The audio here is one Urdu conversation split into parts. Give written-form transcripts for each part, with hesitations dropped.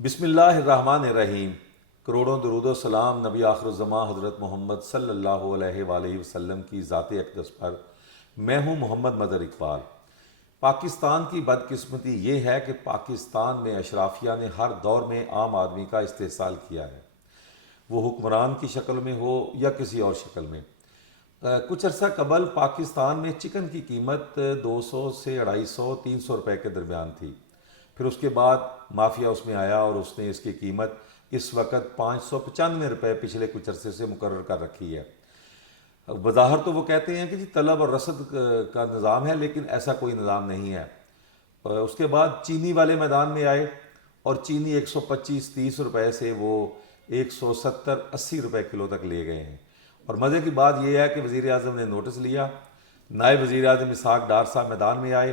بسم اللہ الرحمن الرحیم۔ کروڑوں درود و سلام نبی آخر الزماں حضرت محمد صلی اللہ علیہ وآلہ وسلم کی ذات اقدس پر۔ میں ہوں محمد مظہر اقبال۔ پاکستان کی بدقسمتی یہ ہے کہ پاکستان میں اشرافیہ نے ہر دور میں عام آدمی کا استحصال کیا ہے، وہ حکمران کی شکل میں ہو یا کسی اور شکل میں۔ کچھ عرصہ قبل پاکستان میں چکن کی قیمت 200 سے 250 300 روپے کے درمیان تھی۔ پھر اس کے بعد مافیا اس میں آیا اور اس نے اس کی قیمت اس وقت 595 روپے پچھلے کچھ عرصے سے مقرر کر رکھی ہے۔ بظاہر تو وہ کہتے ہیں کہ جی طلب اور رسد کا نظام ہے، لیکن ایسا کوئی نظام نہیں ہے۔ اس کے بعد چینی والے میدان میں آئے اور چینی 125-30 روپے سے وہ 170-80 روپے کلو تک لے گئے ہیں۔ اور مزے کی بات یہ ہے کہ وزیر اعظم نے نوٹس لیا، نائب وزیر اعظم اسحاق ڈار صاحب میدان میں آئے،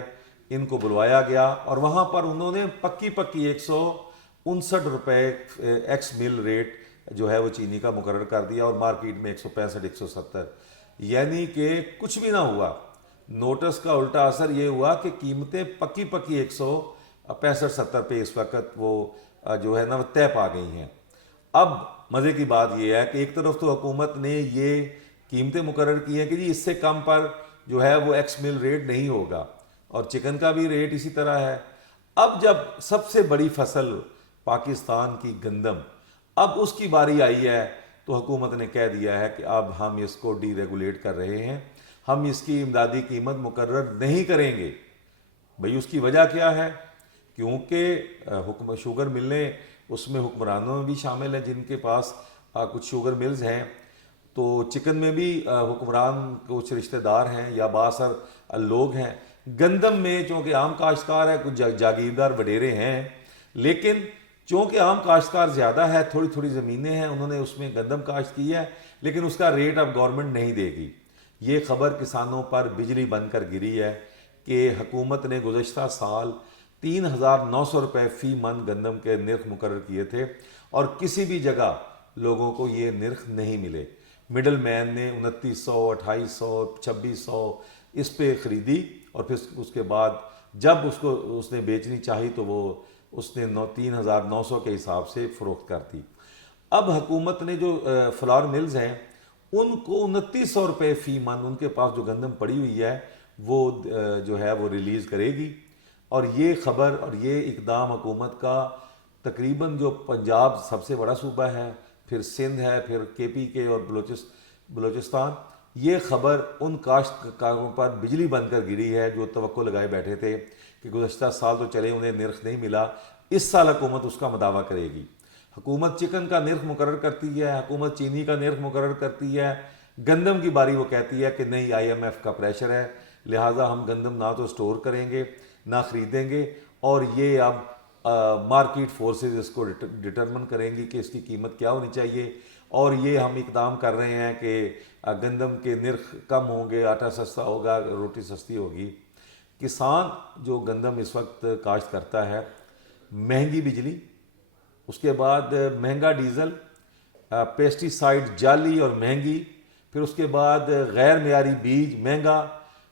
ان کو بلوایا گیا اور وہاں پر انہوں نے پکی 159 روپے ایکس مل ریٹ جو ہے وہ چینی کا مقرر کر دیا، اور مارکیٹ میں 165-170، یعنی کہ کچھ بھی نہ ہوا۔ نوٹس کا الٹا اثر یہ ہوا کہ قیمتیں پکی 165-70 پہ اس وقت وہ جو ہے نا وہ طے پا گئی ہیں۔ اب مزے کی بات یہ ہے کہ ایک طرف تو حکومت نے یہ قیمتیں مقرر کی ہیں کہ جی اس سے کم پر جو ہے وہ ایکس مل ریٹ نہیں ہوگا، اور چکن کا بھی ریٹ اسی طرح ہے۔ اب جب سب سے بڑی فصل پاکستان کی گندم، اب اس کی باری آئی ہے تو حکومت نے کہہ دیا ہے کہ اب ہم اس کو ڈی ریگولیٹ کر رہے ہیں، ہم اس کی امدادی قیمت مقرر نہیں کریں گے۔ بھئی اس کی وجہ کیا ہے؟ کیونکہ شوگر ملیں اس میں حکمرانوں میں بھی شامل ہیں جن کے پاس کچھ شوگر ملز ہیں، تو چکن میں بھی حکمران کچھ رشتہ دار ہیں یا بااثر لوگ ہیں۔ گندم میں چونکہ عام کاشتکار ہے، کچھ جاگیردار وڈیرے ہیں، لیکن چونکہ عام کاشتکار زیادہ ہے، تھوڑی تھوڑی زمینیں ہیں، انہوں نے اس میں گندم کاشت کی ہے، لیکن اس کا ریٹ اب گورنمنٹ نہیں دے گی۔ یہ خبر کسانوں پر بجلی بن کر گری ہے کہ حکومت نے گزشتہ سال 3900 روپے فی من گندم کے نرخ مقرر کیے تھے، اور کسی بھی جگہ لوگوں کو یہ نرخ نہیں ملے۔ مڈل مین نے 2900 2800 2600 اس پہ خریدی، اور پھر اس کے بعد جب اس نے بیچنی چاہی تو وہ اس نے 3900 کے حساب سے فروخت کر دی۔ اب حکومت نے جو فلاور ملز ہیں ان کو 2900 روپے فی من ان کے پاس جو گندم پڑی ہوئی ہے وہ جو ہے وہ ریلیز کرے گی۔ اور یہ خبر اور یہ اقدام حکومت کا، تقریباً جو پنجاب سب سے بڑا صوبہ ہے، پھر سندھ ہے، پھر کے پی کے اور بلوچستان، یہ خبر ان کاشتکاروں پر بجلی بن کر گری ہے جو توقع لگائے بیٹھے تھے کہ گزشتہ سال تو چلے انہیں نرخ نہیں ملا، اس سال حکومت اس کا مداوع کرے گی۔ حکومت چکن کا نرخ مقرر کرتی ہے، حکومت چینی کا نرخ مقرر کرتی ہے، گندم کی باری وہ کہتی ہے کہ نہیں IMF کا پریشر ہے، لہٰذا ہم گندم نہ تو سٹور کریں گے نہ خریدیں گے، اور یہ اب مارکیٹ فورسز اس کو ڈٹرمن کریں گی کہ اس کی قیمت کیا ہونی چاہیے، اور یہ ہم اقدام کر رہے ہیں کہ گندم کے نرخ کم ہوں گے، آٹا سستا ہوگا، روٹی سستی ہوگی۔ کسان جو گندم اس وقت کاشت کرتا ہے، مہنگی بجلی، اس کے بعد مہنگا ڈیزل، پیسٹی سائڈ جعلی اور مہنگی، پھر اس کے بعد غیر معیاری بیج مہنگا،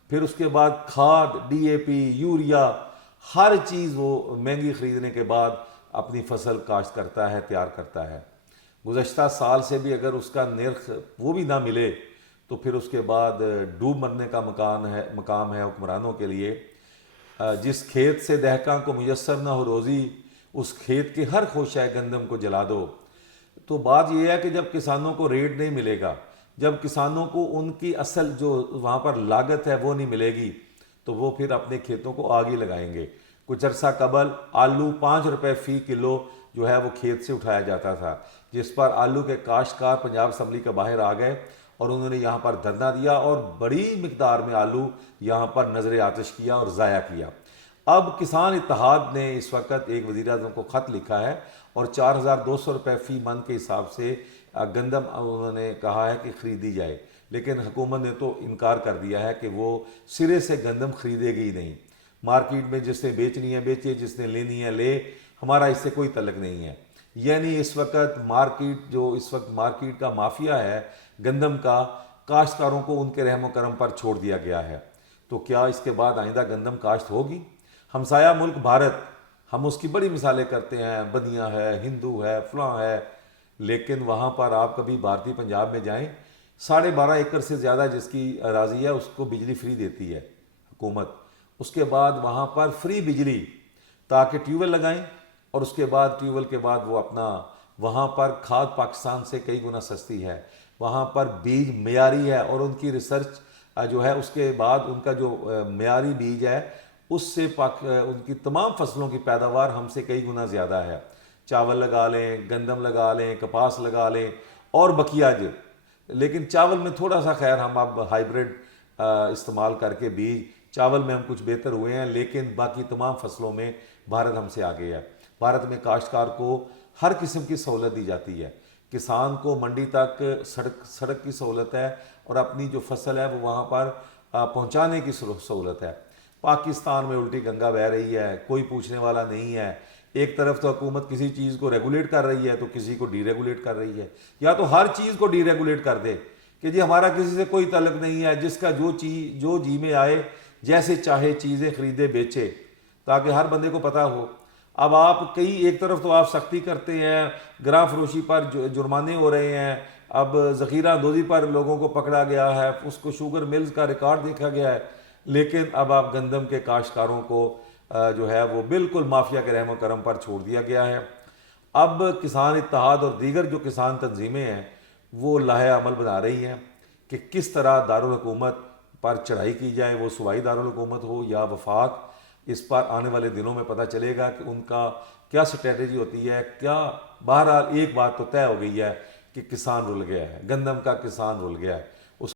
پھر اس کے بعد کھاد، DAP، یوریا، ہر چیز وہ مہنگی خریدنے کے بعد اپنی فصل کاشت کرتا ہے، تیار کرتا ہے۔ گزشتہ سال سے بھی اگر اس کا نرخ وہ بھی نہ ملے تو پھر اس کے بعد ڈوب مرنے کا مقام ہے حکمرانوں کے لیے۔ جس کھیت سے دہقاں کو میسر نہ ہو روزی، اس کھیت کے ہر خوشہ گندم کو جلا دو۔ تو بات یہ ہے کہ جب کسانوں کو ریٹ نہیں ملے گا، جب کسانوں کو ان کی اصل جو وہاں پر لاگت ہے وہ نہیں ملے گی، تو وہ پھر اپنے کھیتوں کو آگ ہی لگائیں گے۔ کچھ عرصہ قبل آلو 5 روپے فی کلو جو ہے وہ کھیت سے اٹھایا جاتا تھا، جس پر آلو کے کاشتکار پنجاب اسمبلی کا باہر آ گئے اور انہوں نے یہاں پر دھرنا دیا اور بڑی مقدار میں آلو یہاں پر نظر آتش کیا اور ضائع کیا۔ اب کسان اتحاد نے اس وقت ایک وزیر اعظم کو خط لکھا ہے اور 4200 روپے فی من کے حساب سے گندم انہوں نے کہا ہے کہ خریدی جائے، لیکن حکومت نے تو انکار کر دیا ہے کہ وہ سرے سے گندم خریدے گی نہیں۔ مارکیٹ میں جس نے بیچنی ہے بیچے، جس نے لینی ہے لے، ہمارا اس سے کوئی تعلق نہیں ہے۔ یعنی اس وقت مارکیٹ کا مافیا ہے گندم کا، کاشتکاروں کو ان کے رحم و کرم پر چھوڑ دیا گیا ہے۔ تو کیا اس کے بعد آئندہ گندم کاشت ہوگی؟ ہمسایہ ملک بھارت ہم اس کی بڑی مثالیں کرتے ہیں، بدیاں ہے، ہندو ہے، فلاں ہے، لیکن وہاں پر آپ کبھی بھارتی پنجاب میں جائیں، 12.5 ایکڑ سے زیادہ جس کی اراضی ہے اس کو بجلی فری دیتی ہے حکومت، اس کے بعد وہاں پر فری بجلی تاکہ ٹیوب ویل لگائیں، اور اس کے بعد ٹیوب ویل کے بعد وہ اپنا وہاں پر کھاد پاکستان سے کئی گنا سستی ہے، وہاں پر بیج معیاری ہے، اور ان کی ریسرچ جو ہے اس کے بعد ان کا جو معیاری بیج ہے اس سے ان کی تمام فصلوں کی پیداوار ہم سے کئی گنا زیادہ ہے۔ چاول لگا لیں، گندم لگا لیں، کپاس لگا لیں اور بقیہ لیکن چاول میں تھوڑا سا خیر ہم اب ہائیبرڈ استعمال کر کے بیج، چاول میں ہم کچھ بہتر ہوئے ہیں، لیکن باقی تمام فصلوں میں بھارت ہم سے آگے ہے۔ بھارت میں کاشتکار کو ہر قسم کی سہولت دی جاتی ہے، کسان کو منڈی تک سڑک کی سہولت ہے، اور اپنی جو فصل ہے وہ وہاں پر پہنچانے کی سہولت ہے۔ پاکستان میں الٹی گنگا بہہ رہی ہے، کوئی پوچھنے والا نہیں ہے۔ ایک طرف تو حکومت کسی چیز کو ریگولیٹ کر رہی ہے تو کسی کو ڈی ریگولیٹ کر رہی ہے، یا تو ہر چیز کو ڈی ریگولیٹ کر دے کہ جی ہمارا کسی سے کوئی تعلق نہیں ہے، جس کا جو جی میں آئے جیسے چاہے چیزیں خریدے بیچے، تاکہ ہر بندے کو پتہ ہو۔ اب آپ ایک طرف تو آپ سختی کرتے ہیں، گراں فروشی پر جرمانے ہو رہے ہیں، اب ذخیرہ اندوزی پر لوگوں کو پکڑا گیا ہے، اس کو شوگر ملز کا ریکارڈ دیکھا گیا ہے، لیکن اب آپ گندم کے کاشتکاروں کو جو ہے وہ بالکل مافیا کے رحم و کرم پر چھوڑ دیا گیا ہے۔ اب کسان اتحاد اور دیگر جو کسان تنظیمیں ہیں وہ لاہے عمل بنا رہی ہیں کہ کس طرح دارالحکومت پر چڑھائی کی جائے، وہ صوبائی دارالحکومت ہو یا وفاق۔ اس پر آنے والے دنوں میں پتہ چلے گا کہ ان کا کیا اسٹریٹجی ہوتی ہے، کیا۔ بہرحال ایک بات تو طے ہو گئی ہے کہ کسان رل گیا ہے، گندم کا کسان رل گیا ہے۔